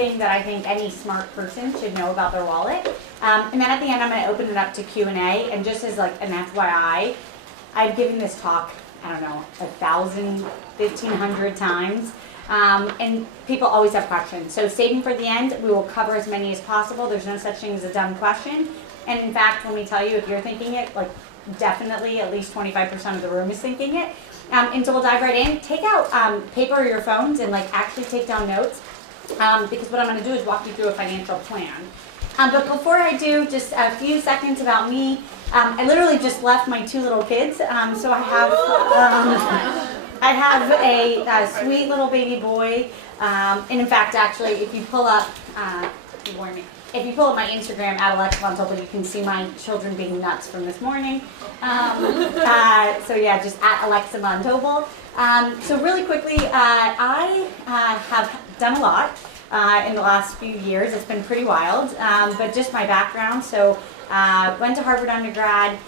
everything that I think any smart person should know about their wallet. And then at the end, I'm going to open it up to Q&A. And just as like an FYI, I've given this talk, I don't know, 1,000, 1,500 times. And people always have questions. So saving for the end, we will cover as many as possible. There's no such thing as a dumb question. And in fact, when we tell you if you're thinking it, like definitely at least 25% of the room is thinking it. And so we'll dive right in. Take out paper or your phones and like actually take down notes. Because what I'm going to do is walk you through a financial plan. But before I do, just a few seconds about me. I literally just left my 2 little kids. So I have a sweet little baby boy. And in fact, actually, if you pull up, if you pull up my Instagram at Alexa Von Tobel, you can see my children being nuts from this morning. So yeah, just at Alexa Von Tobel. So really quickly, I have done a lot in the last few years. It's been pretty wild, but just my background. So went to Harvard undergrad,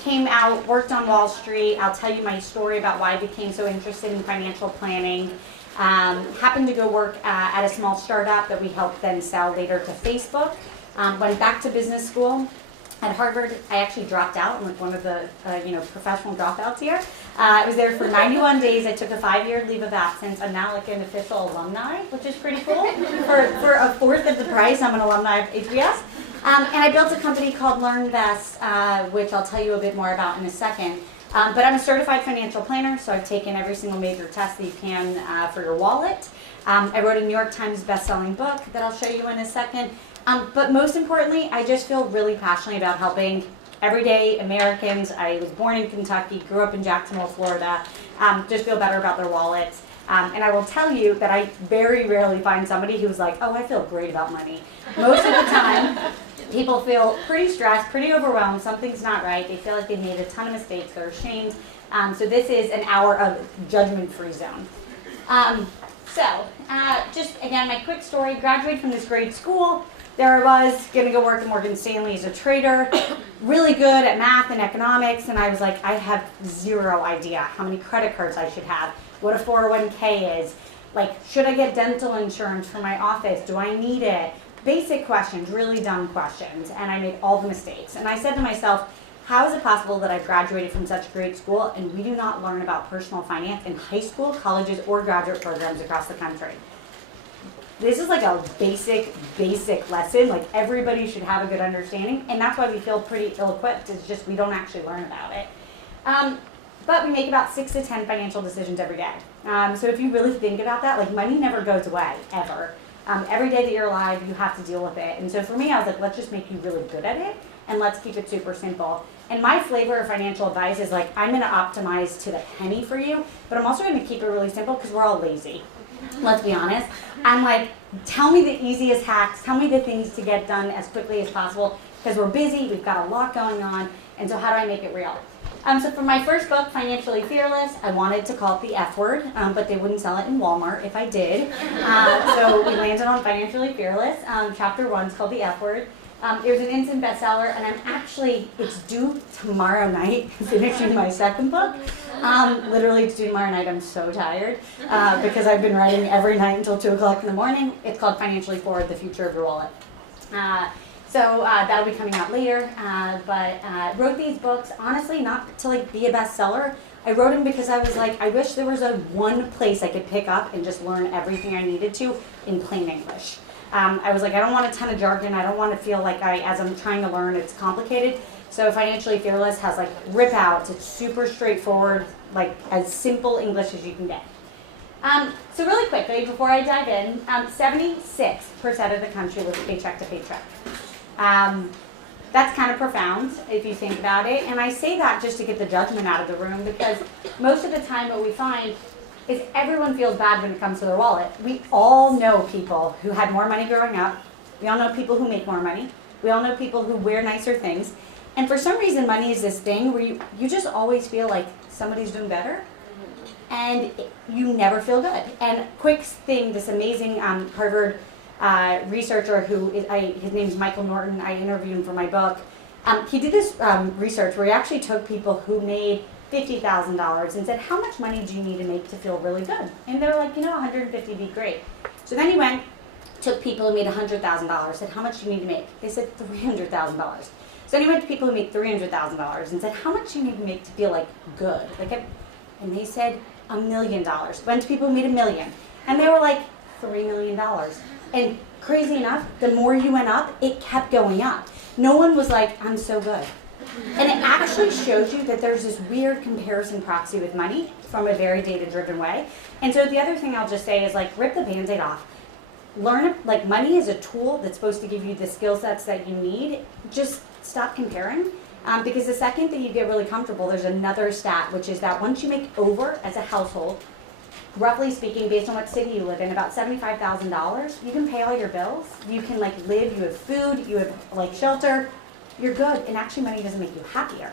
came out, worked on Wall Street. I'll tell you my story about why I became so interested in financial planning. Happened to go work at a small startup that we helped then sell later to Facebook. Went back to business school. At Harvard, I actually dropped out. I'm like one of the professional dropouts here. I was there for 91 days. I took a 5-year leave of absence. I'm now like an official alumni, which is pretty cool. For a fourth of the price, I'm an alumni of HBS. And I built a company called LearnVest, which I'll tell you a bit more about in a second. But I'm a certified financial planner, so I've taken every single major test that you can for your wallet. I wrote a New York Times best-selling book that I'll show you in a second. But most importantly, I just feel really passionate about helping everyday Americans. I was born in Kentucky, grew up in Jacksonville, Florida, just feel better about their wallets. And I will tell you that I very rarely find somebody who's like, oh, I feel great about money. Most of the time, people feel pretty stressed, pretty overwhelmed, something's not right, they feel like they made a ton of mistakes, they're ashamed. So this is an hour of judgment-free zone. Just again, my quick story, graduated from this great school. There I was, gonna go work at Morgan Stanley as a trader, really good at math and economics, and I was like, I have zero idea how many credit cards I should have, what a 401k is, like, should I get dental insurance for my office, do I need it? Basic questions, really dumb questions, and I made all the mistakes. And I said to myself, how is it possible that I've graduated from such a great school and we do not learn about personal finance in high school, colleges, or graduate programs across the country? This is like a basic lesson. Like everybody should have a good understanding, and that's why we feel pretty ill-equipped. It's just we don't actually learn about it. But we make about 6 to 10 financial decisions every day. So if you really think about that, like money never goes away, ever. Every day that you're alive, you have to deal with it. And so for me, I was like, let's just make you really good at it, and let's keep it super simple. And my flavor of financial advice is like, I'm gonna optimize to the penny for you, but I'm also gonna keep it really simple because we're all lazy. Let's be honest. I'm like, tell me the easiest hacks, tell me the things to get done as quickly as possible, because we're busy, we've got a lot going on, and so how do I make it real? So for my first book, Financially Fearless, I wanted to call it the F word, but they wouldn't sell it in Walmart if I did. So we landed on Financially Fearless. Chapter 1 is called the F word. It was an instant bestseller, and it's due tomorrow night, finishing my second book. Literally, it's due tomorrow night. I'm so tired because I've been writing every night until 2 o'clock in the morning. It's called Financially Forward, The Future of Your Wallet. So that'll be coming out later, but wrote these books, honestly, not to like be a bestseller. I wrote them because I was like, I wish there was one place I could pick up and just learn everything I needed to in plain English. I was like, I don't want a ton of jargon. I don't want to feel like as I'm trying to learn, it's complicated. So Financially Fearless has like rip outs. It's super straightforward, like as simple English as you can get. So really quickly, before I dive in, 76% of the country lives paycheck to paycheck. That's kind of profound if you think about it. And I say that just to get the judgment out of the room, because most of the time what we find is everyone feels bad when it comes to their wallet. We all know people who had more money growing up. We all know people who make more money. We all know people who wear nicer things. And for some reason, money is this thing where you just always feel like somebody's doing better, and you never feel good. And quick thing, this amazing Harvard researcher his name's Michael Norton, I interviewed him for my book. He did this research where he actually took people who made $50,000 and said, how much money do you need to make to feel really good? And they're like, 150 would be great. So then he went, Took people who made $100,000, said, how much do you need to make? They said $300,000. So then he went to people who made $300,000 and said, how much do you need to make to feel like good? And they said, $1 million. Went to people who made $1 million. And they were like, $3 million. And crazy enough, the more you went up, it kept going up. No one was like, I'm so good. And it actually shows you that there's this weird comparison proxy with money from a very data-driven way. And so the other thing I'll just say is like, rip the Band-Aid off. Learn, like money is a tool that's supposed to give you the skill sets that you need. Just stop comparing. Because the second that you get really comfortable, there's another stat, which is that once you make over as a household, roughly speaking, based on what city you live in, about $75,000, you can pay all your bills. You can like live, you have food, you have like shelter, you're good. And actually money doesn't make you happier.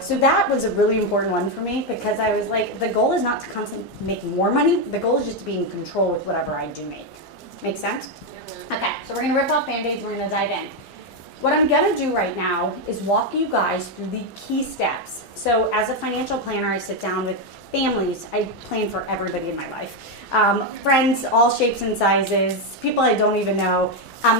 So that was a really important one for me because I was like, the goal is not to constantly make more money. The goal is just to be in control with whatever I do make. Make sense? Okay, so we're gonna rip off Band-Aids, we're gonna dive in. What I'm gonna do right now is walk you guys through the key steps. So as a financial planner, I sit down with families. I plan for everybody in my life. Friends, all shapes and sizes, people I don't even know.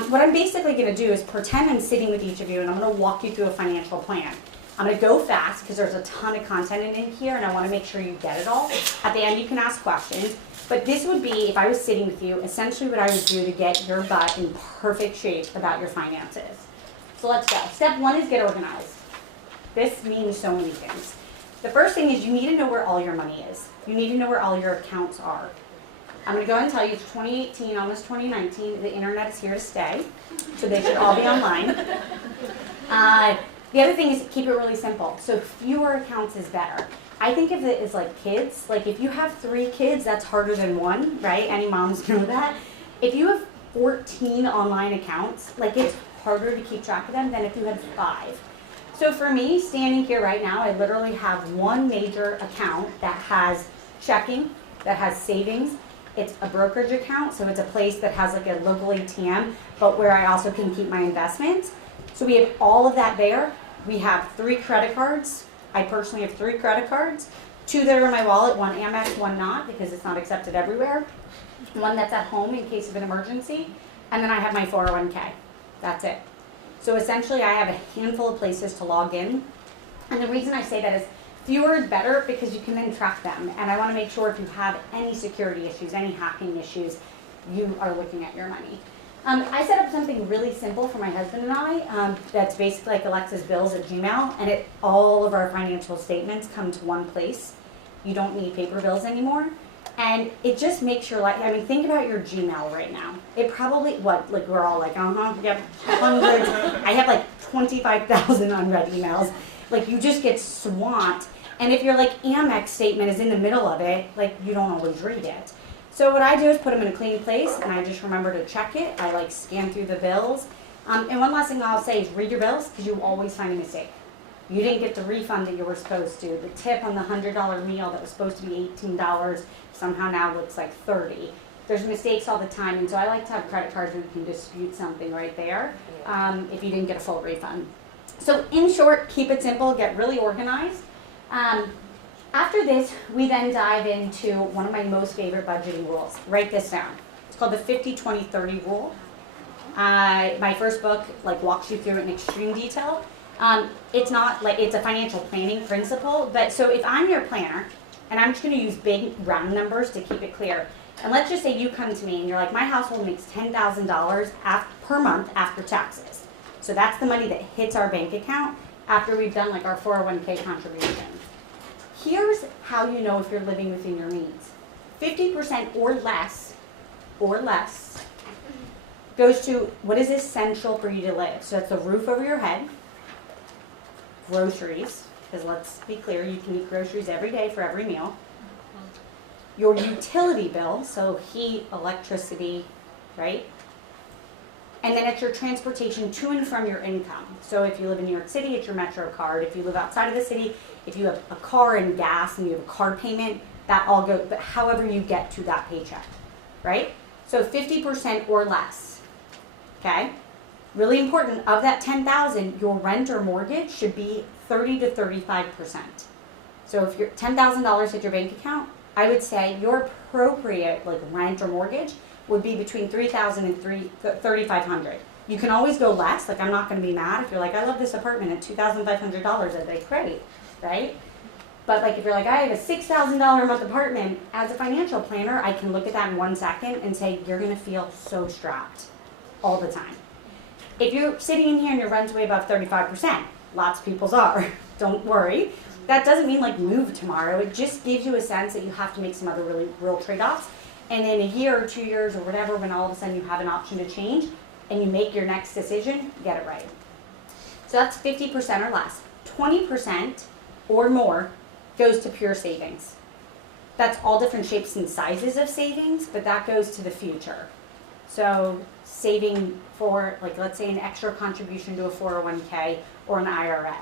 What I'm basically gonna do is pretend I'm sitting with each of you and I'm gonna walk you through a financial plan. I'm gonna go fast because there's a ton of content in here and I wanna make sure you get it all. At the end you can ask questions. But this would be, if I was sitting with you, essentially what I would do to get your butt in perfect shape about your finances. So let's go. Step one is get organized. This means so many things. The first thing is you need to know where all your money is. You need to know where all your accounts are. I'm going to go ahead and tell you it's 2018, almost 2019. The internet is here to stay, so they should all be online. The other thing is keep it really simple. So fewer accounts is better. I think of it as like kids. Like if you have 3 kids, that's harder than 1, right? Any moms know that. If you have 14 online accounts, like it's harder to keep track of them than if you had 5. So for me, standing here right now, I literally have one major account that has checking, that has savings. It's a brokerage account, so it's a place that has like a local ATM, but where I also can keep my investments. So we have all of that there. We have 3 credit cards. I personally have 3 credit cards, 2 that are in my wallet, 1 Amex, 1 not, because it's not accepted everywhere. 1 that's at home in case of an emergency, and then I have my 401k. That's it. So essentially I have a handful of places to log in. And the reason I say that is fewer is better because you can then track them. And I want to make sure if you have any security issues, any hacking issues, you are looking at your money. I set up something really simple for my husband and I that's basically like Alexa's Bills at Gmail, and all of our financial statements come to one place. You don't need paper bills anymore. And it just makes your life, I mean, think about your Gmail right now. It probably, like we're all like, yep, hundreds. I have like 25,000 unread emails. Like you just get swamped. And if your like Amex statement is in the middle of it, like you don't always read it. So what I do is put them in a clean place and I just remember to check it. I like scan through the bills. And one last thing I'll say is read your bills because you always find a mistake. You didn't get the refund that you were supposed to. The tip on the $100 meal that was supposed to be $18 somehow now looks like $30. There's mistakes all the time, and so I like to have credit cards where you can dispute something right there if you didn't get a full refund. So in short, keep it simple, get really organized. After this, we then dive into one of my most favorite budgeting rules. Write this down. It's called the 50-20-30 rule. My first book walks you through it in extreme detail. It's not like it's a financial planning principle, but so if I'm your planner, and I'm just going to use big round numbers to keep it clear, and let's just say you come to me and you're like, my household makes $10,000 per month after taxes. So that's the money that hits our bank account after we've done like our 401k contribution. Here's how you know if you're living within your means. 50% or less goes to what is essential for you to live. So that's the roof over your head, groceries, because let's be clear, you can eat groceries every day for every meal. Your utility bill, so heat, electricity, right? And then it's your transportation to and from your income. So if you live in New York City, it's your Metro card. If you live outside of the city, if you have a car and gas and you have a car payment, that all goes, but however you get to that paycheck, right? So 50% or less, okay? Really important, of that $10,000, your rent or mortgage should be 30 to 35%. So if your $10,000 hit your bank account, I would say your appropriate rent or mortgage would be between $3,000 and $3,500. You can always go less. Like, I'm not going to be mad if you're like, I love this apartment at $2,500. I'd be like, great, right? But like, if you're like, I have a $6,000 a month apartment, as a financial planner, I can look at that in 1 second and say, you're going to feel so strapped all the time. If you're sitting in here and your rent's way above 35%, lots of people's are, don't worry. That doesn't mean like move tomorrow. It just gives you a sense that you have to make some other really real trade-offs. And in a year or 2 years or whatever, when all of a sudden you have an option to change and you make your next decision, get it right. So that's 50% or less. 20% or more goes to pure savings. That's all different shapes and sizes of savings, but that goes to the future. So saving for, like, let's say an extra contribution to a 401k or an IRA.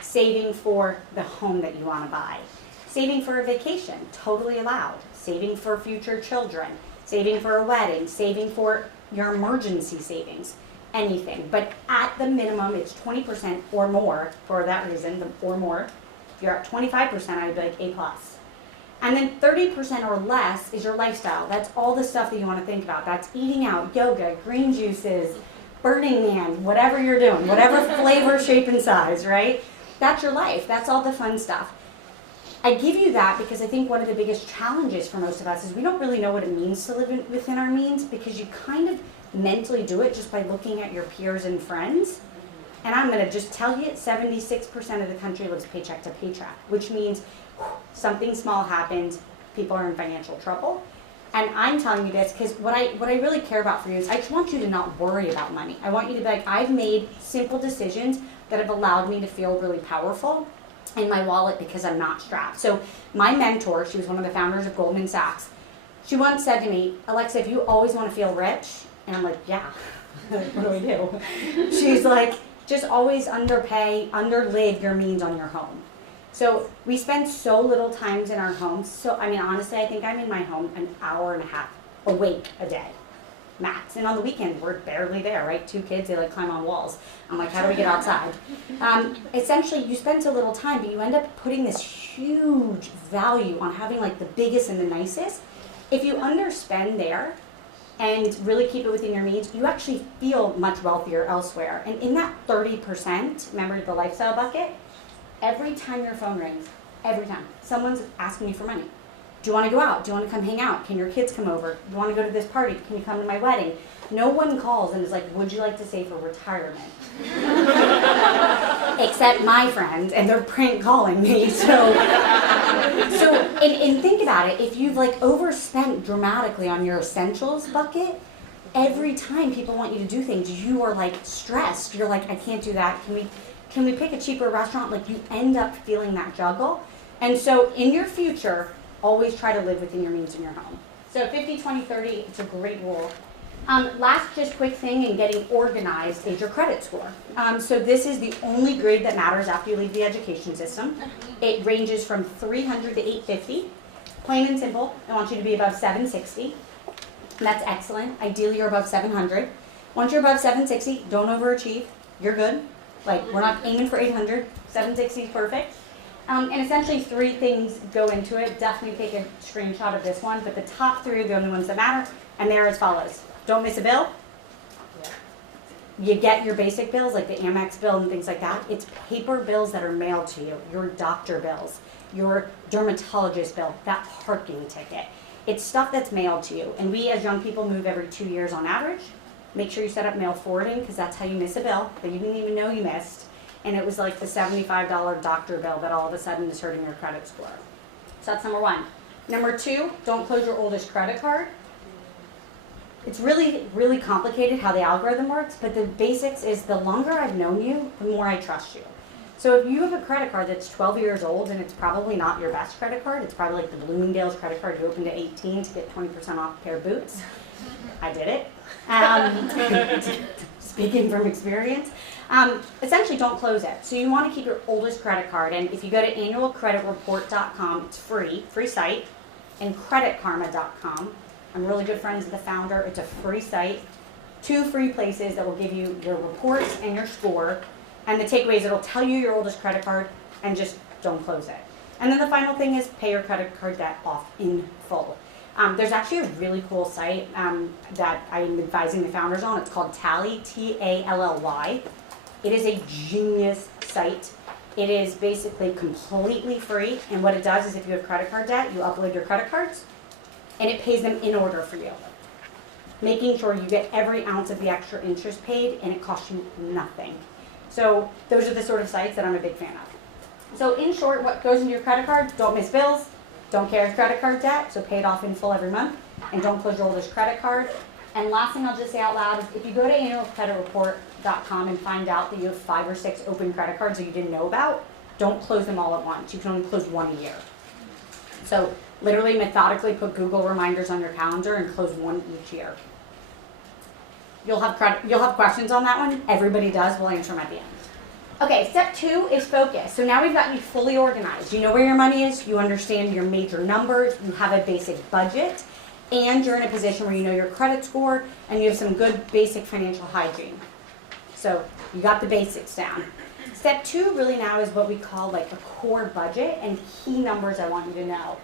Saving for the home that you want to buy. Saving for a vacation, totally allowed. Saving for future children. Saving for a wedding. Saving for your emergency savings. Anything. But at the minimum, it's 20% or more for that reason, or more. If you're at 25%, I'd be like A+. And then 30% or less is your lifestyle. That's all the stuff that you want to think about. That's eating out, yoga, green juices, Burning Man, whatever you're doing, whatever flavor, shape, and size, right? That's your life. That's all the fun stuff. I give you that because I think one of the biggest challenges for most of us is we don't really know what it means to live within our means, because you kind of mentally do it just by looking at your peers and friends. And I'm going to just tell you, 76% of the country lives paycheck to paycheck, which means something small happens, people are in financial trouble. And I'm telling you this because what I really care about for you is I just want you to not worry about money. I want you to be like, I've made simple decisions that have allowed me to feel really powerful in my wallet because I'm not strapped. So my mentor, she was one of the founders of Goldman Sachs, she once said to me, Alexa, if you always want to feel rich, and I'm like, yeah, what do I do? She's like, just always underlive your means on your home. So we spend so little times in our homes. So, I mean, honestly, I think I'm in my home an hour and a half awake a day, max. And on the weekend, we're barely there, right? 2 kids, they like climb on walls. I'm like, how do we get outside? Essentially, you spend so little time, but you end up putting this huge value on having like the biggest and the nicest. If you underspend there and really keep it within your means, you actually feel much wealthier elsewhere. And in that 30%, remember the lifestyle bucket, every time your phone rings, every time, someone's asking you for money. Do you want to go out? Do you want to come hang out? Can your kids come over? Do you want to go to this party? Can you come to my wedding? No one calls and is like, would you like to save for retirement? Except my friends, and they're prank calling me. And think about it. If you've like overspent dramatically on your essentials bucket, every time people want you to do things, you are like stressed. You're like, I can't do that. Can we pick a cheaper restaurant? Like, you end up feeling that juggle. And so in your future, always try to live within your means in your home. So 50, 20, 30, it's a great rule. Last just quick thing in getting organized is your credit score. So this is the only grade that matters after you leave the education system. It ranges from 300 to 850. Plain and simple, I want you to be above 760. That's excellent. Ideally, you're above 700. Once you're above 760, don't overachieve. You're good. Like, we're not aiming for 800. 760 is perfect. And essentially 3 things go into it. Definitely take a screenshot of this one, but the top 3 are the only ones that matter, and they're as follows. Don't miss a bill. You get your basic bills, like the Amex bill and things like that. It's paper bills that are mailed to you. Your doctor bills, your dermatologist bill, that parking ticket. It's stuff that's mailed to you. And we as young people move every 2 years on average. Make sure you set up mail forwarding, because that's how you miss a bill that you didn't even know you missed. And it was like the $75 doctor bill that all of a sudden is hurting your credit score. So that's number 1. Number 2, don't close your oldest credit card. It's really, really complicated how the algorithm works, but the basics is the longer I've known you, the more I trust you. So if you have a credit card that's 12 years old and it's probably not your best credit card, it's probably like the Bloomingdale's credit card you opened at 18 to get 20% off a pair of boots. I did it. Speaking from experience. Essentially, don't close it. So you want to keep your oldest credit card, and if you go to annualcreditreport.com, it's free site, and creditkarma.com. I'm really good friends with the founder. It's a free site. 2 free places that will give you your reports and your score. And the takeaway is it'll tell you your oldest credit card, and just don't close it. And then the final thing is pay your credit card debt off in full. There's actually a really cool site that I'm advising the founders on. It's called Tally, Tally. It is a genius site. It is basically completely free, and what it does is if you have credit card debt, you upload your credit cards, and it pays them in order for you, making sure you get every ounce of the extra interest paid, and it costs you nothing. So those are the sort of sites that I'm a big fan of. So in short, what goes into your credit card? Don't miss bills, don't carry credit card debt, so pay it off in full every month, and don't close your oldest credit card. And last thing I'll just say out loud is if you go to annualcreditreport.com and find out that you have 5 or 6 open credit cards that you didn't know about, don't close them all at once. You can only close one a year. So literally methodically put Google reminders on your calendar and close one each year. You'll have questions on that one. Everybody does. We'll answer them at the end. Okay, step 2 is focus. So now we've got you fully organized. You know where your money is. You understand your major numbers. You have a basic budget. And you're in a position where you know your credit score and you have some good basic financial hygiene. So you got the basics down. Step 2 really now is what we call like a core budget and key numbers I want you to know.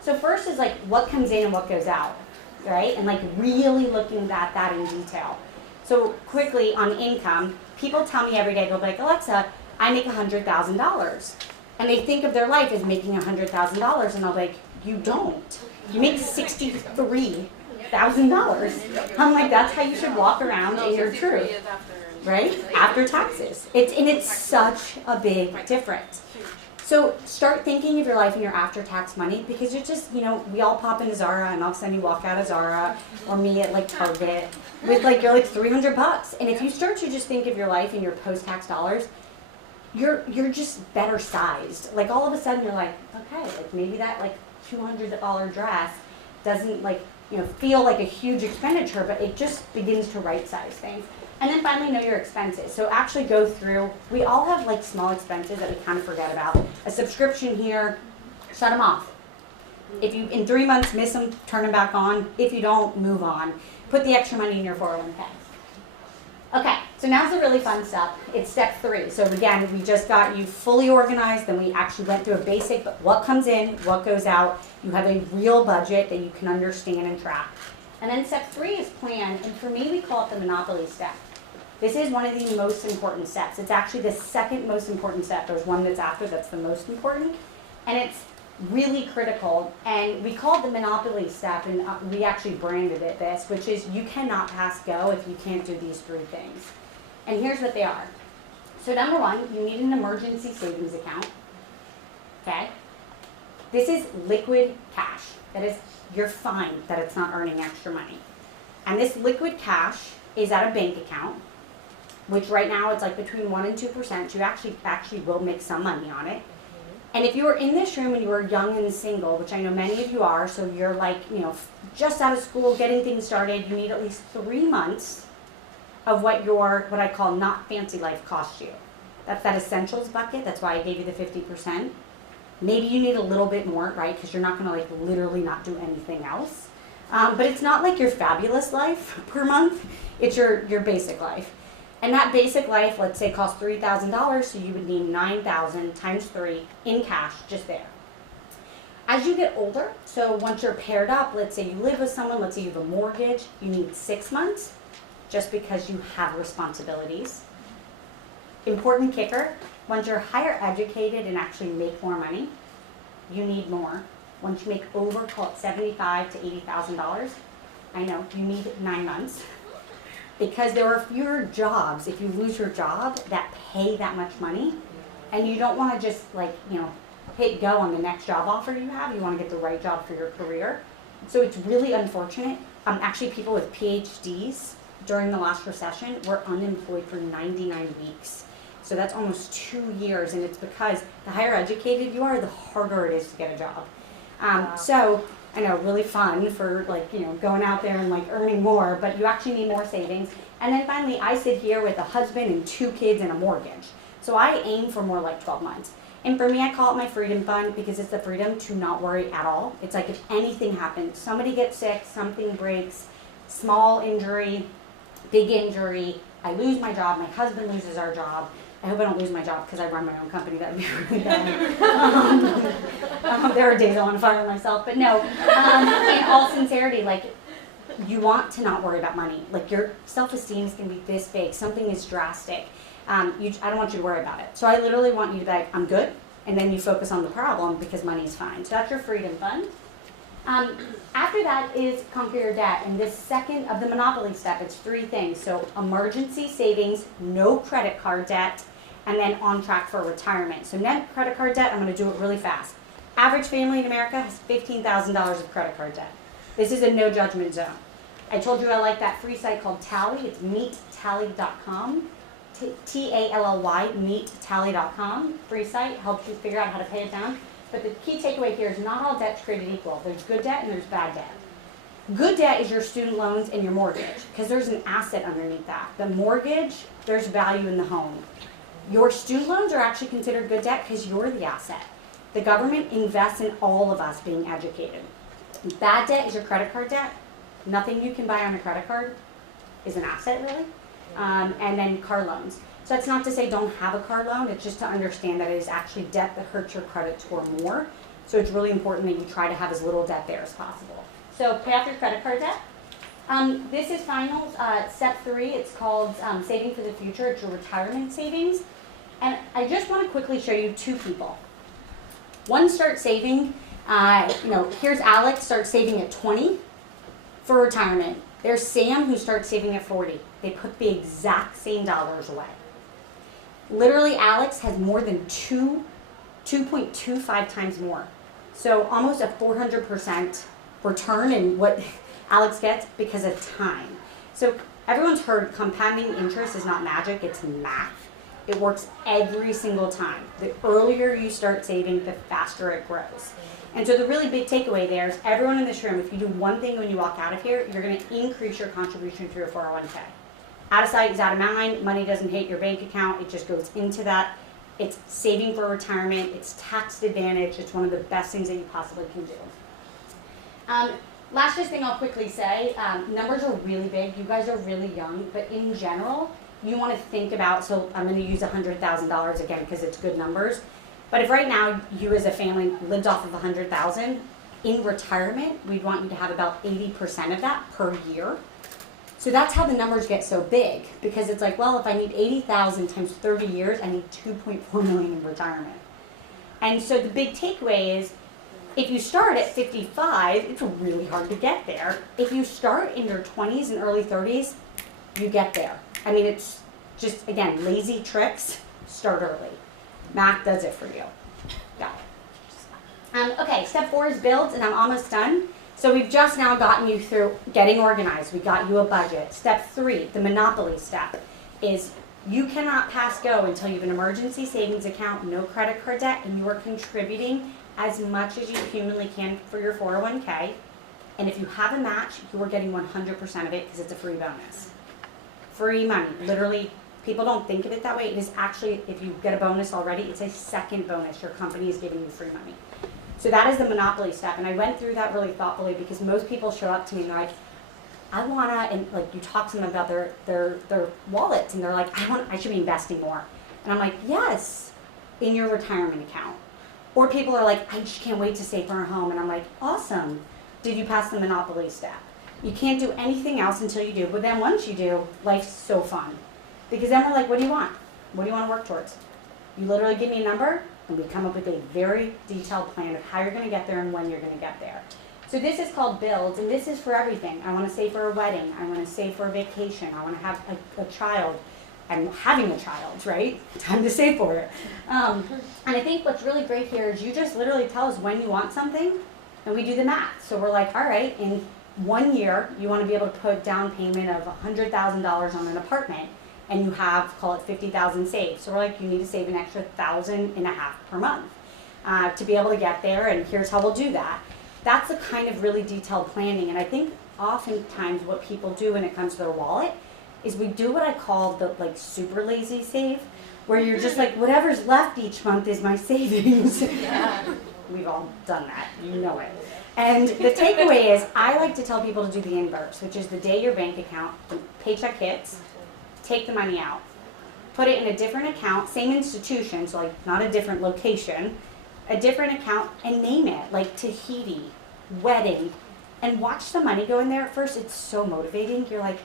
So first is like what comes in and what goes out, right? And like really looking at that in detail. So quickly on income, people tell me every day, they'll be like, Alexa, I make $100,000. And they think of their life as making $100,000 and I'll be like, you don't. You make $63,000. I'm like, that's how you should walk around in your truth, right? After taxes. It's such a big difference. So start thinking of your life and your after-tax money because you're just, we all pop into Zara and all of a sudden you walk out of Zara or me at like Target with like, you're like $300. And if you start to just think of your life and your post-tax dollars, you're just better sized. Like all of a sudden you're like, okay, like maybe that like $200 dress doesn't like, feel like a huge expenditure, but it just begins to right-size things. And then finally know your expenses. So actually go through, we all have like small expenses that we kind of forget about. A subscription here, shut them off. If you, in 3 months, miss them, turn them back on. If you don't, move on. Put the extra money in your 401k. Okay, so now's the really fun stuff. It's step 3. So again, we just got you fully organized, then we actually went through a basic, but what comes in, what goes out. You have a real budget that you can understand and track. And then step 3 is plan, and for me, we call it the monopoly step. This is one of the most important steps. It's actually the second most important step. There's one that's after that's the most important, and it's really critical. And we call it the monopoly step, and we actually branded it this, which is you cannot pass go if you can't do these 3 things. And here's what they are. So number 1, you need an emergency savings account. Okay? This is liquid cash. That is, you're fine that it's not earning extra money. And this liquid cash is at a bank account, which right now it's like between 1% and 2%. You actually will make some money on it. And if you were in this room and you were young and single, which I know many of you are, so you're like, just out of school, getting things started, you need at least 3 months of what I call not fancy life costs you. That's that essentials bucket. That's why I gave you the 50%. Maybe you need a little bit more, right? Because you're not going to like literally not do anything else. But it's not like your fabulous life per month. It's your basic life. And that basic life, let's say, costs $3,000, so you would need $9,000 times 3 in cash just there. As you get older, so once you're paired up, let's say you live with someone, let's say you have a mortgage, you need 6 months just because you have responsibilities. Important kicker, once you're higher educated and actually make more money, you need more. Once you make over, call it $75,000 to $80,000, I know, you need 9 months. Because there are fewer jobs, if you lose your job, that pay that much money. And you don't want to just hit go on the next job offer you have. You want to get the right job for your career. So it's really unfortunate. Actually, people with PhDs during the last recession were unemployed for 99 weeks. So that's almost 2 years. And it's because the higher educated you are, the harder it is to get a job. So I know, really fun for going out there and earning more, but you actually need more savings. And then finally, I sit here with a husband and 2 kids and a mortgage. So I aim for more like 12 months. And for me, I call it my freedom fund because it's the freedom to not worry at all. It's like if anything happens, somebody gets sick, something breaks, small injury, big injury, I lose my job, my husband loses our job. I hope I don't lose my job because I run my own company. That would be really bad. There are days I want to fire myself, but no. In all sincerity, like, you want to not worry about money. Like, your self-esteem is going to be this big. Something is drastic. I don't want you to worry about it. So I literally want you to be like, I'm good, and then you focus on the problem because money is fine. So that's your freedom fund. After that is conquer your debt, and this second of the monopoly step, it's 3 things. So emergency savings, no credit card debt, and then on track for retirement. So net credit card debt, I'm going to do it really fast. Average family in America has $15,000 of credit card debt. This is a no judgment zone. I told you I like that free site called Tally. It's meettally.com. Tally, meettally.com. Free site, helps you figure out how to pay it down. But the key takeaway here is not all debt's created equal. There's good debt and there's bad debt. Good debt is your student loans and your mortgage, because there's an asset underneath that. The mortgage, there's value in the home. Your student loans are actually considered good debt because you're the asset. The government invests in all of us being educated. Bad debt is your credit card debt. Nothing you can buy on a credit card is an asset, really. And then car loans. So that's not to say don't have a car loan. It's just to understand that it is actually debt that hurts your credit score more. So it's really important that you try to have as little debt there as possible. So pay off your credit card debt. This is final, step 3. It's called Saving for the Future. It's your retirement savings. And I just want to quickly show you 2 people. One starts saving, here's Alex, starts saving at 20 for retirement. There's Sam, who starts saving at 40. They put the exact same dollars away. Literally, Alex has more than 2.25 times more. So almost a 400% return in what Alex gets because of time. So everyone's heard compounding interest is not magic, it's math. It works every single time. The earlier you start saving, the faster it grows. And so the really big takeaway there is everyone in this room, if you do one thing when you walk out of here, you're going to increase your contribution to your 401k. Out of sight is out of mind. Money doesn't hit your bank account. It just goes into that. It's saving for retirement. It's tax advantage. It's one of the best things that you possibly can do. Last thing I'll quickly say, numbers are really big. You guys are really young, but in general, you want to think about, so I'm going to use $100,000 again because it's good numbers. But if right now you as a family lived off of $100,000, in retirement, we'd want you to have about 80% of that per year. So that's how the numbers get so big, because it's like, well, if I need 80,000 times 30 years, I need 2.4 million in retirement. And so the big takeaway is, if you start at 55, it's really hard to get there. If you start in your 20s and early 30s, you get there. I mean, it's just, again, lazy tricks, start early. Math does it for you. Got it. Okay, step 4 is build, and I'm almost done. So we've just now gotten you through getting organized. We got you a budget. Step 3, the monopoly step, is you cannot pass go until you have an emergency savings account, no credit card debt, and you are contributing as much as you humanly can for your 401k. And if you have a match, you are getting 100% of it because it's a free bonus. Free money. Literally, people don't think of it that way. It is actually, if you get a bonus already, it's a second bonus. Your company is giving you free money. So that is the monopoly step. And I went through that really thoughtfully because most people show up to me and they're like, I wanna, and like you talk to them about their wallets and they're like, I should be investing more. And I'm like, yes, in your retirement account. Or people are like, I just can't wait to save for our home. And I'm like, awesome. Did you pass the monopoly step? You can't do anything else until you do. But then once you do, life's so fun. Because then we're like, what do you want? What do you want to work towards? You literally give me a number, and we come up with a very detailed plan of how you're going to get there and when you're going to get there. So this is called builds, and this is for everything. I want to save for a wedding. I want to save for a vacation. I want to have a child. I'm having a child, right? Time to save for it. And I think what's really great here is you just literally tell us when you want something, and we do the math. So we're like, all right, in 1 year, you want to be able to put down payment of $100,000 on an apartment, and you have, call it $50,000 saved. So we're like, you need to save an extra $1,500 per month to be able to get there, and here's how we'll do that. That's the kind of really detailed planning, and I think oftentimes what people do when it comes to their wallet is we do what I call the like super lazy save, where you're just like, whatever's left each month is my savings. Yeah. We've all done that, you know it. And the takeaway is, I like to tell people to do the inverse, which is the day your bank account, the paycheck hits, take the money out. Put it in a different account, same institution, so like not a different location, a different account and name it, like Tahiti, wedding, and watch the money go in there. At first, it's so motivating. You're like,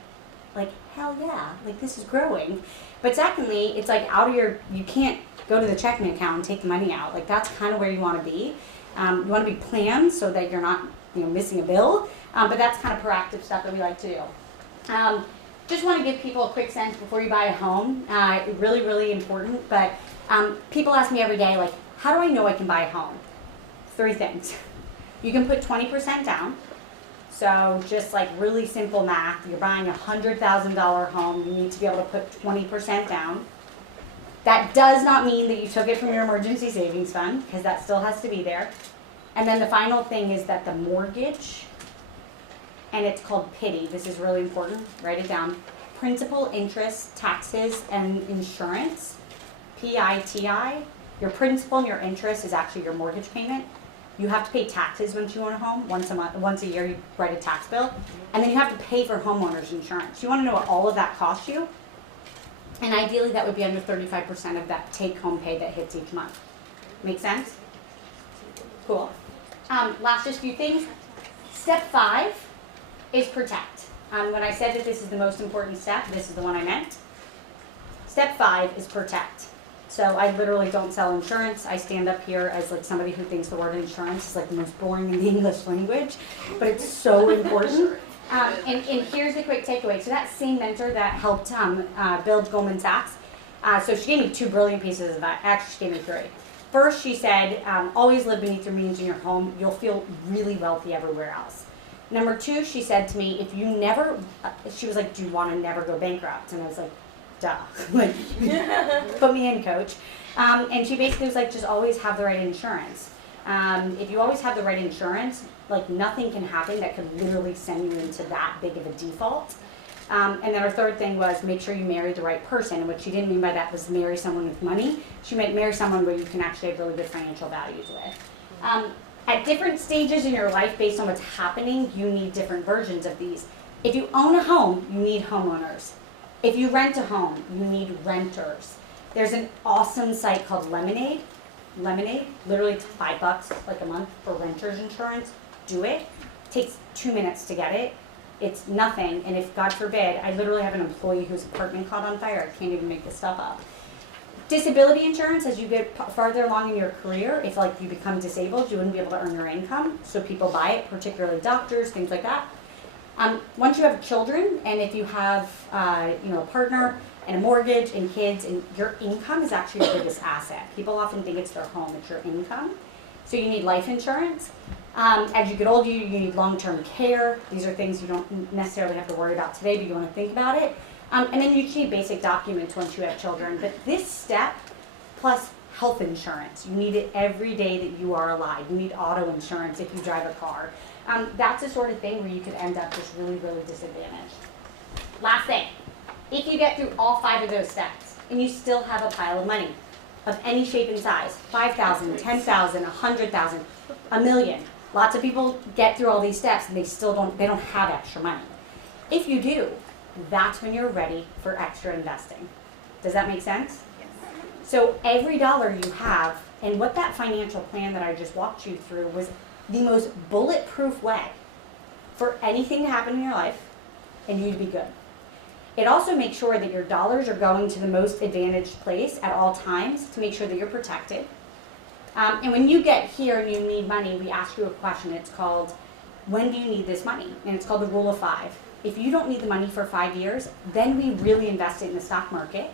hell yeah, like this is growing. But secondly, it's like out of you can't go to the checking account and take the money out. Like that's kind of where you want to be. You want to be planned so that you're not, missing a bill. But that's kind of proactive stuff that we like to do. Just want to give people a quick sense before you buy a home. Really, really important. But people ask me every day, like, how do I know I can buy a home? 3 things. You can put 20% down. So just like really simple math, you're buying a $100,000 home, you need to be able to put 20% down. That does not mean that you took it from your emergency savings fund, because that still has to be there. And then the final thing is that the mortgage, and it's called PITI, this is really important, write it down, principal, interest, taxes, and insurance, PITI. Your principal and your interest is actually your mortgage payment. You have to pay taxes once you own a home. Once a year you write a tax bill. And then you have to pay for homeowner's insurance. You want to know what all of that costs you? And ideally that would be under 35% of that take-home pay that hits each month. Make sense? Cool. Last just few things. Step 5 is protect. When I said that this is the most important step, this is the one I meant. Step 5 is protect. So I literally don't sell insurance. I stand up here as like somebody who thinks the word insurance is like the most boring in the English language, but it's so important. And here's the quick takeaway. So that same mentor that helped build Goldman Sachs, so she gave me 2 brilliant pieces of advice. Actually, she gave me 3. First, she said, always live beneath your means in your home. You'll feel really wealthy everywhere else. Number 2, she said to me, if you never, she was like, do you want to never go bankrupt? And I was like, duh, like, put me in, coach. And she basically was like, just always have the right insurance. If you always have the right insurance, like nothing can happen that could literally send you into that big of a default. And then her third thing was make sure you marry the right person. And what she didn't mean by that was marry someone with money. She meant marry someone where you can actually have really good financial values with. At different stages in your life, based on what's happening, you need different versions of these. If you own a home, you need homeowners. If you rent a home, you need renters. There's an awesome site called Lemonade. Literally it's $5 like a month for renter's insurance. Do it. Takes 2 minutes to get it. It's nothing, and if God forbid, I literally have an employee whose apartment caught on fire. I can't even make this stuff up. Disability insurance, as you get farther along in your career, if like you become disabled, you wouldn't be able to earn your income, so people buy it, particularly doctors, things like that. Once you have children, and if you have a partner and a mortgage and kids, and your income is actually your biggest asset. People often think it's their home, it's your income. So you need life insurance. As you get older, you need long-term care. These are things you don't necessarily have to worry about today, but you want to think about it. And then you need basic documents once you have children. But this step, plus health insurance, you need it every day that you are alive. You need auto insurance if you drive a car. That's the sort of thing where you could end up just really, really disadvantaged. Last thing, if you get through all 5 of those steps and you still have a pile of money of any shape and size, 5,000, 10,000, 100,000, a million. Lots of people get through all these steps and they don't have extra money. If you do, that's when you're ready for extra investing. Does that make sense? Yes. So every dollar you have, and what that financial plan that I just walked you through was the most bulletproof way for anything to happen in your life and you to be good. It also makes sure that your dollars are going to the most advantaged place at all times to make sure that you're protected. And when you get here and you need money, we ask you a question. It's called, when do you need this money? And it's called the rule of 5. If you don't need the money for 5 years, then we really invest it in the stock market.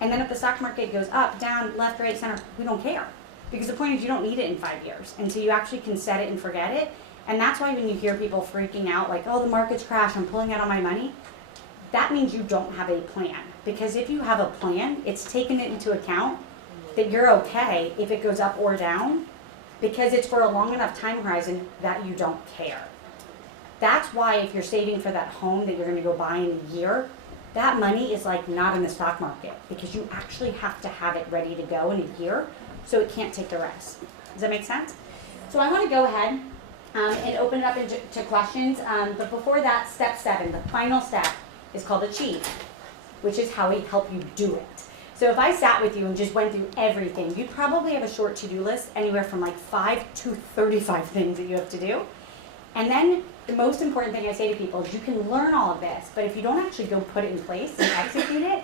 And then if the stock market goes up, down, left, right, center, we don't care. Because the point is you don't need it in 5 years. And so you actually can set it and forget it. And that's why when you hear people freaking out like, oh, the market's crashed, I'm pulling out all my money, that means you don't have a plan. Because if you have a plan, it's taken it into account that you're okay if it goes up or down, because it's for a long enough time horizon that you don't care. That's why if you're saving for that home that you're going to go buy in a year, that money is like not in the stock market, because you actually have to have it ready to go in a year, so it can't take the risk. Does that make sense? So I want to go ahead and open it up to questions, but before that, step 7, the final step, is called achieve, which is how we help you do it. So if I sat with you and just went through everything, you'd probably have a short to-do list, anywhere from like 5 to 35 things that you have to do. And then the most important thing I say to people is you can learn all of this, but if you don't actually go put it in place and execute it,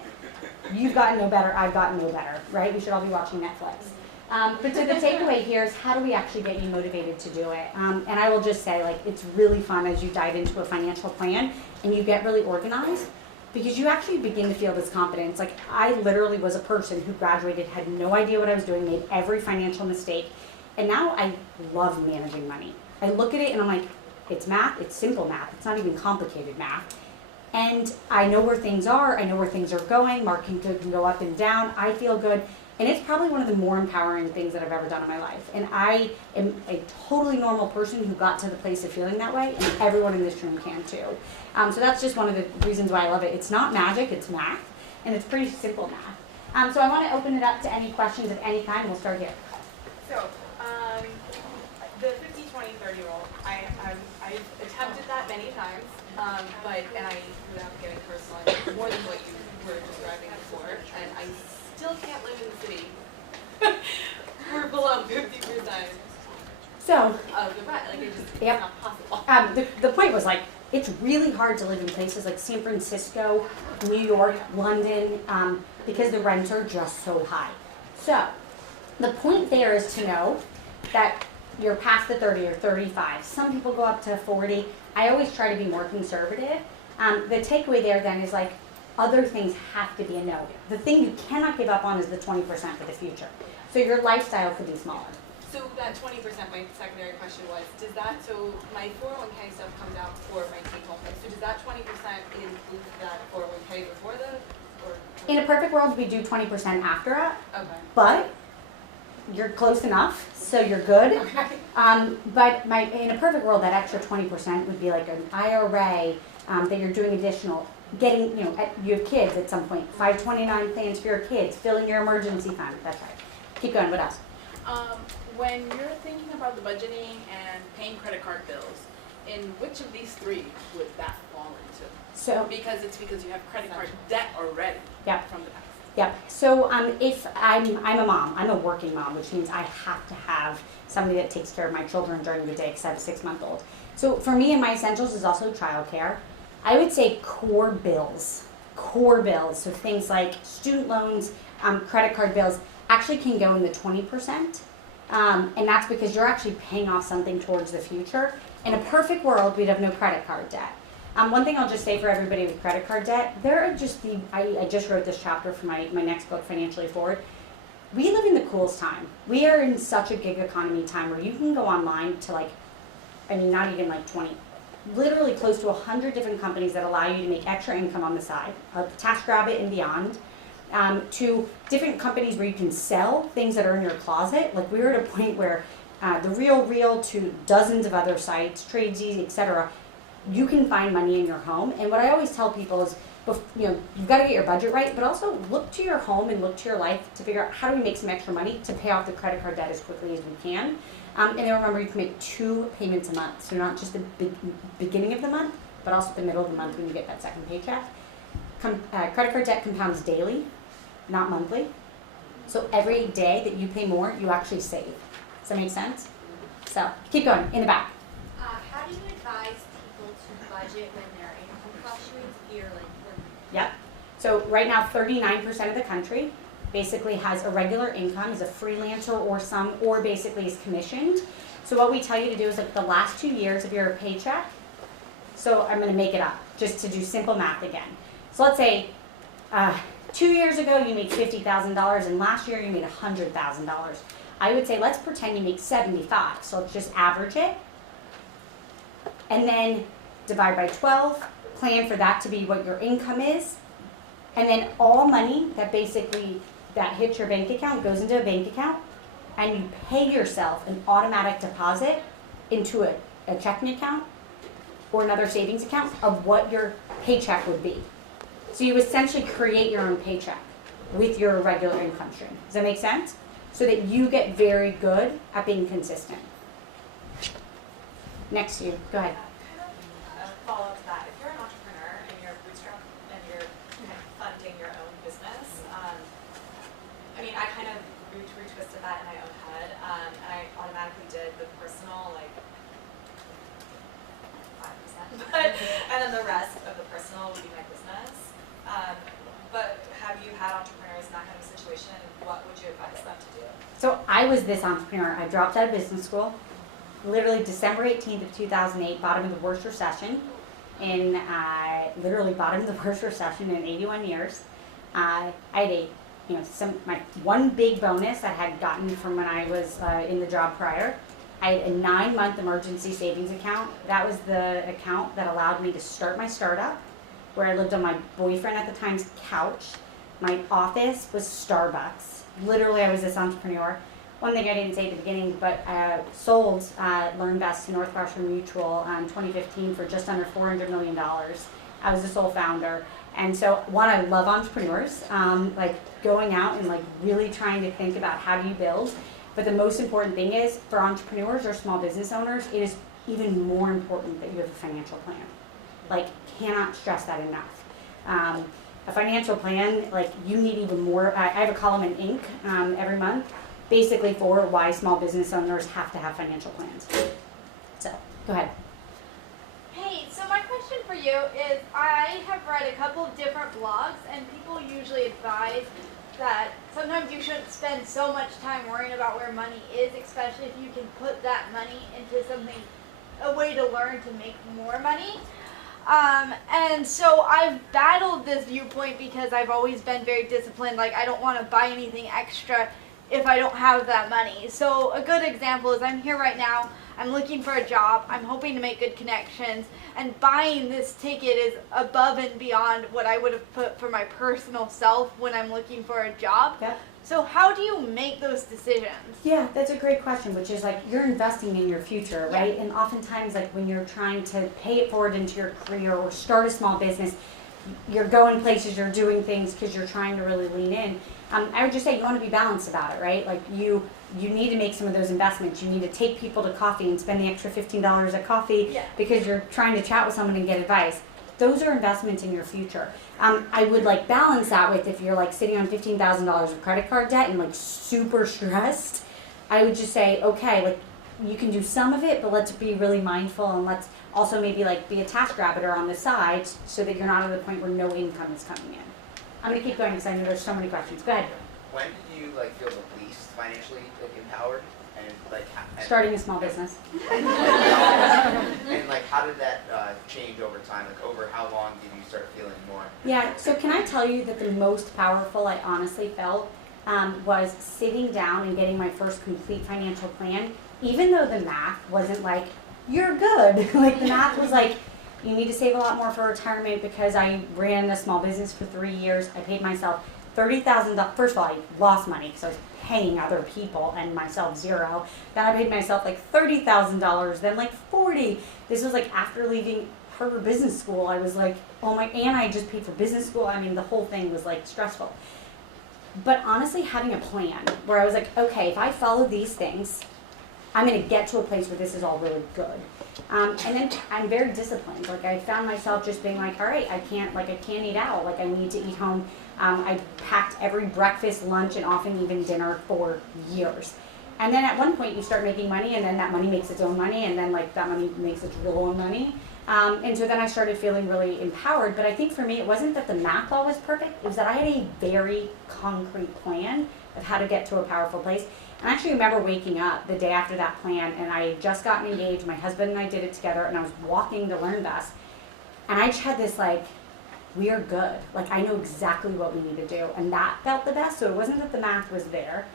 you've gotten no better, I've gotten no better, right? We should all be watching Netflix. But so the takeaway here is how do we actually get you motivated to do it? And I will just say, like, it's really fun as you dive into a financial plan and you get really organized, because you actually begin to feel this confidence. Like, I literally was a person who graduated, had no idea what I was doing, made every financial mistake, and now I love managing money. I look at it and I'm like, it's math, it's simple math, it's not even complicated math. And I know where things are, I know where things are going, marketing can go up and down, I feel good. And it's probably one of the more empowering things that I've ever done in my life. And I am a totally normal person who got to the place of feeling that way, and everyone in this room can too. So that's just one of the reasons why I love it. It's not magic, it's math, and it's pretty simple math. So I want to open it up to any questions of any kind. We'll start here. So, the 50-20-30 rule, I've attempted that many times, and I, without getting personal, I think more than what you were describing before, and I still can't live in the city. We're below 50% So, of the rent. Like, it's just yep. not possible. The point was, like, it's really hard to live in places like San Francisco, New York, London, because the rents are just so high. So, the point there is to know that you're past the 30 or 35. Some people go up to 40. I always try to be more conservative. The takeaway there then is, like, other things have to be a no. The thing you cannot give up on is the 20% for the future. So your lifestyle could be smaller. So that 20%, my secondary question was, does that, so my 401k stuff comes out for my take-home pay. So does that 20% include that 401k before or? In a perfect world, we do 20% after it. Okay. But you're close enough, so you're good. Okay. But in a perfect world, that extra 20% would be like an IRA that you're doing additional. Getting, you have kids at some point. 529 plans for your kids, filling your emergency fund. That's right. Keep going. What else? When you're thinking about the budgeting and paying credit card bills, in which of these three would that fall into? So, because you have credit card debt already from the past. yeah. So if I'm a mom, I'm a working mom, which means I have to have somebody that takes care of my children during the day because I have a 6-month-old. So for me, and my essentials is also childcare. I would say core bills. So things like student loans, credit card bills actually can go in the 20%. And that's because you're actually paying off something towards the future. In a perfect world, we'd have no credit card debt. One thing I'll just say for everybody with credit card debt, there are just I just wrote this chapter for my next book, Financially Forward. We live in the coolest time. We are in such a gig economy time where you can go online to not even 20, literally close to 100 different companies that allow you to make extra income on the side, TaskRabbit and beyond, to different companies where you can sell things that are in your closet. Like, we're at a point where the Real to dozens of other sites, Tradesy, etc., you can find money in your home. And what I always tell people is, you've got to get your budget right, but also look to your home and look to your life to figure out how do we make some extra money to pay off the credit card debt as quickly as we can. And then remember, you can make 2 payments a month. So not just the beginning of the month, but also the middle of the month when you get that second paycheck. Credit card debt compounds daily, not monthly. So every day that you pay more, you actually save. Does that make sense? So keep going, in the back. How do you advise people to budget when their income fluctuates yearly? Yep. So right now, 39% of the country basically has a regular income, is a freelancer or basically is commissioned. So what we tell you to do is the last 2 years of your paycheck. So I'm going to make it up just to do simple math again. So let's say 2 years ago you made $50,000 and last year you made $100,000. I would say let's pretend you make 75. So let's just average it. And then divide by 12, plan for that to be what your income is. And then all money that hits your bank account goes into a bank account, and you pay yourself an automatic deposit into a checking account or another savings account of what your paycheck would be. So you essentially create your own paycheck with your regular income stream. Does that make sense? So that you get very good at being consistent. Next to you, go ahead. Follow up to that. If you're an entrepreneur and you're bootstrap and you're kind of funding your own business, situation, and what would you advise them to do? So I was this entrepreneur. I dropped out of business school, literally December 18th of 2008, bottom of the worst recession literally bottom of the worst recession in 81 years. I had my one big bonus I had gotten from when I was in the job prior. I had a 9-month emergency savings account. That was the account that allowed me to start my startup, where I lived on my boyfriend at the time's couch. My office was Starbucks. Literally, I was this entrepreneur. One thing I didn't say at the beginning, but sold LearnVest to Northwestern Mutual in 2015 for just under $400 million. I was the sole founder. And so, one, I love entrepreneurs, like going out and like really trying to think about how do you build. But the most important thing is, for entrepreneurs or small business owners, it is even more important that you have a financial plan. Like, cannot stress that enough. A financial plan, like you need even more. I have a column in Inc. Every month, basically for why small business owners have to have financial plans. So, go ahead. Hey, so my question for you is, I have read a couple of different blogs, and people usually advise that sometimes you shouldn't spend so much time worrying about where money is, especially if you can put that money into something, a way to learn to make more money. And so I've battled this viewpoint because I've always been very disciplined. Like, I don't want to buy anything extra if I don't have that money. So a good example is, I'm here right now, I'm looking for a job, I'm hoping to make good connections, and buying this ticket is above and beyond what I would have put for my personal self when I'm looking for a job. Yep. So how do you make those decisions? Yeah, that's a great question, which is like you're investing in your future, right? And oftentimes, like when you're trying to pay it forward into your career or start a small business, you're going places, you're doing things because you're trying to really lean in. I would just say you want to be balanced about it, right? Like you need to make some of those investments. You need to take people to coffee and spend the extra $15 at coffee because you're trying to chat with someone and get advice. Those are investments in your future. I would like balance that with, if you're like sitting on $15,000 of credit card debt and like super stressed, I would just say, okay, like you can do some of it, but let's be really mindful, and let's also maybe like be a TaskRabbitor on the side so that you're not at the point where no income is coming in. I'm gonna keep going because I know there's so many questions. Go ahead. When did you like feel the least financially empowered, and like Starting a small business. and like how did that change over time? Like over how long did you start feeling more? Yeah, so can I tell you that the most powerful I honestly felt was sitting down and getting my first complete financial plan, even though the math wasn't like, you're good. Like the math was like, you need to save a lot more for retirement, because I ran a small business for 3 years. I paid myself $30,000. First of all, I lost money because I was paying other people and myself zero. Then I paid myself like $30,000, then like 40. This was like after leaving Harvard Business School. I was like, oh my, and I just paid for business school. I mean, the whole thing was like stressful. But honestly, having a plan where I was like, okay, if I follow these things, I'm going to get to a place where this is all really good. And then I'm very disciplined. Like I found myself just being like, all right, I can't eat out. Like I need to eat home. I packed every breakfast, lunch, and often even dinner for years. And then at one point you start making money, and then that money makes its own money, and then like that money makes its real own money. And so then I started feeling really empowered. But I think for me, it wasn't that the math all was perfect. It was that I had a very concrete plan of how to get to a powerful place. And I actually remember waking up the day after that plan, and I had just gotten engaged. My husband and I did it together, and I was walking to LearnVest. And I just had this like, we are good. Like I know exactly what we need to do. And that felt the best. So it wasn't that the math was there.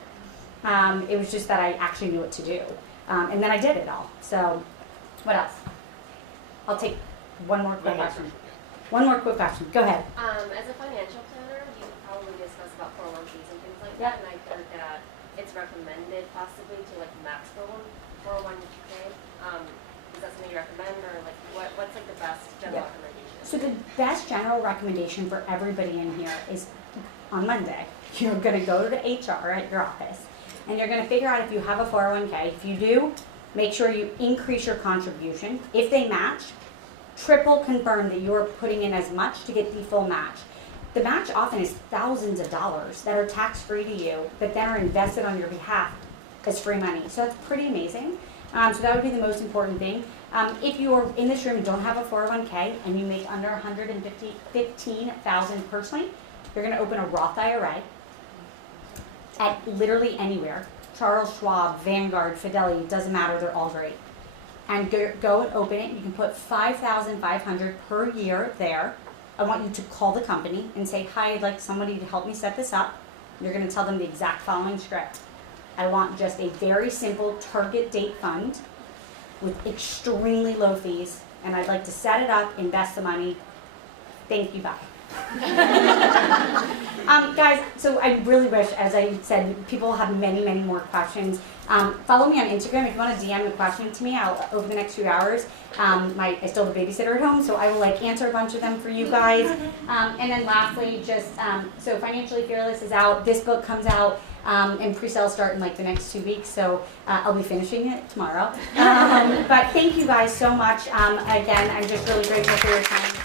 It was just that I actually knew what to do. And then I did it all. So what else? I'll take one more quick question. One more quick question. Go ahead. As a financial planner, you probably discuss about 401ks and things like that, and I heard that it's recommended possibly to like max 401k. Is that something you recommend, or like what's like the best general recommendation? So the best general recommendation for everybody in here is on Monday, you're going to go to HR at your office, and you're going to figure out if you have a 401k. If you do, make sure you increase your contribution. If they match, triple confirm that you're putting in as much to get the full match. The match often is thousands of dollars that are tax-free to you, that then are invested on your behalf as free money. So that's pretty amazing. So that would be the most important thing. If you're in this room and don't have a 401k and you make under $115,000 personally, you're going to open a Roth IRA. at literally anywhere. Charles Schwab, Vanguard, Fidelity, doesn't matter, they're all great. And go and open it. You can put $5,500 per year there. I want you to call the company and say, hi, I'd like somebody to help me set this up. You're going to tell them the exact following script. I want just a very simple target date fund with extremely low fees, and I'd like to set it up, invest the money. Thank you, bye. Guys, so I really wish, as I said, people have many, many more questions. Follow me on Instagram if you want to DM a question to me. Over the next few hours. I still have a babysitter at home, so I will answer a bunch of them for you guys. And then lastly, just so Financially Fearless is out. This book comes out, and pre-sales start in the next 2 weeks. So I'll be finishing it tomorrow. But thank you guys so much. Again, I'm just really grateful for your time.